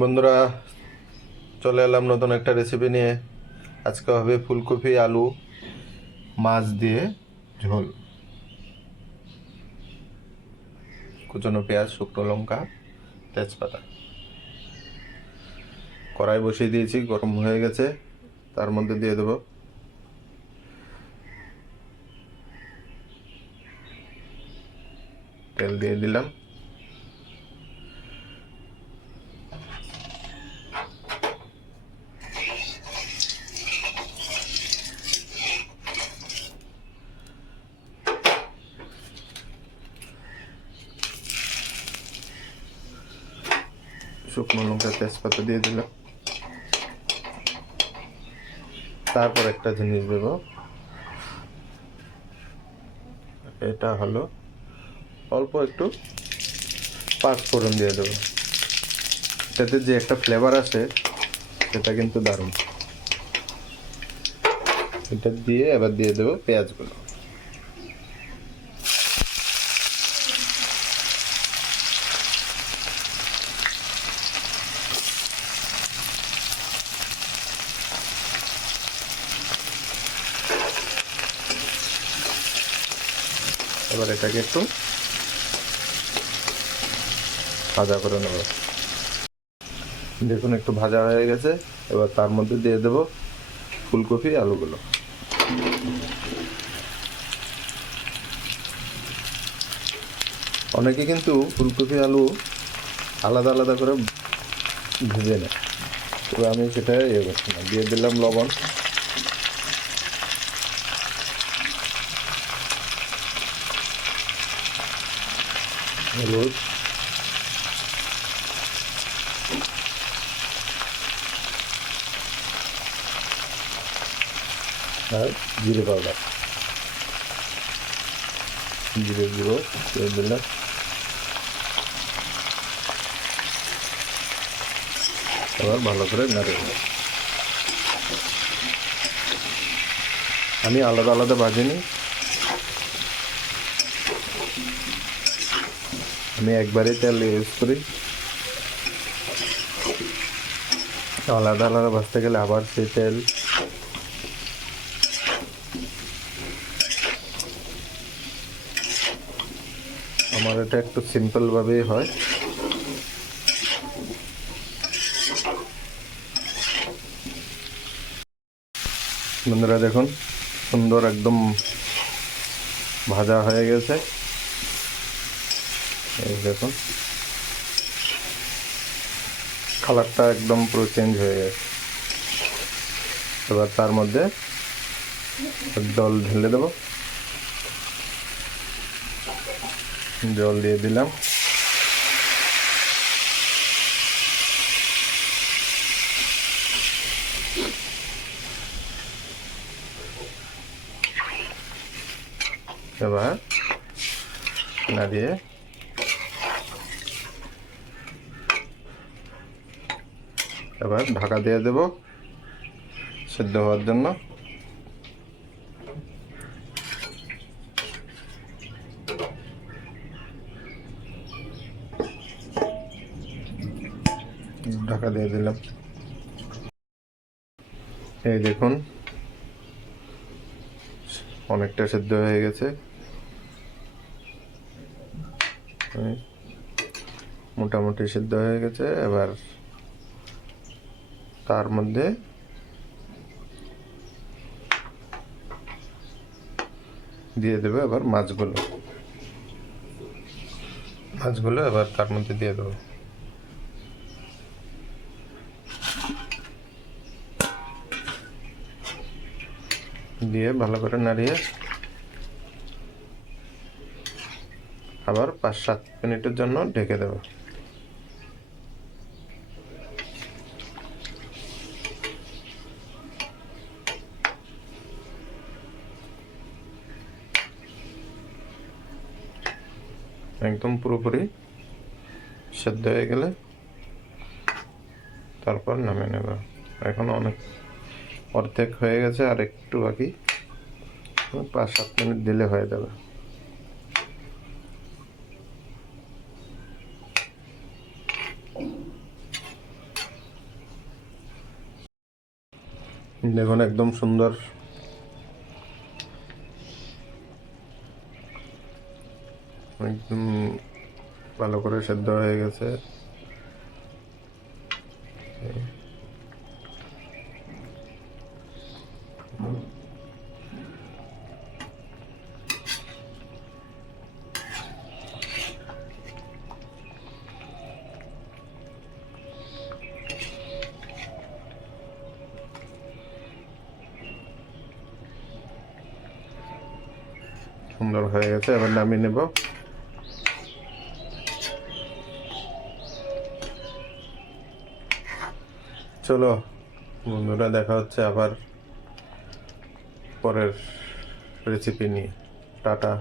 বন্ধুরা, চলে এলাম নতুন একটা রেসিপি নিয়ে। আজকে হবে ফুলকপি আলু মাছ দিয়ে ঝোল। কুচনো পেঁয়াজ, শুকনো লঙ্কা, তেজপাতা। কড়াই বসিয়ে দিয়েছি, গরম হয়ে গেছে। তার মধ্যে দিয়ে দেবো তেল, দিয়ে দিলাম শুকনো লঙ্কা, তেজপাতা দিয়ে দিলাম। তারপর একটা জিনিস দেবো, এটা হলো অল্প একটু পাঁচফোড়ন দিয়ে দেবো। এটাতে যে একটা ফ্লেভার আসে সেটা কিন্তু দারুণ। এটা দিয়ে এবার দিয়ে দেবো পেঁয়াজগুলো। এবার এটাকে একটু ভাজা করে নেব। দেখুন একটু ভাজা হয়ে গেছে। এবার তার মধ্যে দিয়ে দেব ফুলকপি আলুগুলো। অনেকে কিন্তু ফুলকপি আলু আলাদা আলাদা করে ভেজে নেয়, তবে আমি সেটা করছি না। দিয়ে দিলাম লবণ, হলুদ, আর জিরে পাউডার, জিরে গুঁড়ো দিয়ে দিলাম। এবার ভালো করে নাড়িয়ে নেব। আমি আলাদা আলাদা ভাজিনি, আমি একবারে তেল ইউজ করি। আলাদা আলাদা ভাজতে গেলে আবার সেই তেল। আমার এটা একটু সিম্পলভাবেই হয়। বন্ধুরা দেখুন, সুন্দর একদম ভাজা হয়ে গেছে। এই দেখুন কালারটা একদম পুরো চেঞ্জ হয়ে গেছে। এবার তার মধ্যে জল ঢেলে দেব। জল দিয়ে দিলাম। এবার নাড়িয়ে এবার ঢাকা দিয়ে দেব সেদ্ধ হওয়ার জন্য। ঢাকা দিয়ে দিলাম। এই দেখুন অনেকটা সেদ্ধ হয়ে গেছে, মোটামুটি সেদ্ধ হয়ে গেছে। এবার তার মধ্যে দিয়ে দেবো এবার মাছগুলো। এবার তার মধ্যে দিয়ে দেবো। দিয়ে ভালো করে নাড়িয়ে আবার 5-7 মিনিটের জন্য ঢেকে দেবো। একদম পুরোপুরি সেদ্ধ হয়ে গেলে তারপর নামিয়ে নেব। এখন অনেক অর্ধেক হয়ে গেছে, আর একটু বাকি। 5-7 মিনিট দিলে হয়ে যাবে। দেখুন একদম সুন্দর একদম ভালো করে সেদ্ধ হয়ে গেছে। সুন্দর হয়ে গেছে, এবার নামিয়ে নেব। চলো বন্ধুরা, দেখা হচ্ছে আবার পরের রেসিপি নিয়ে। টাটা।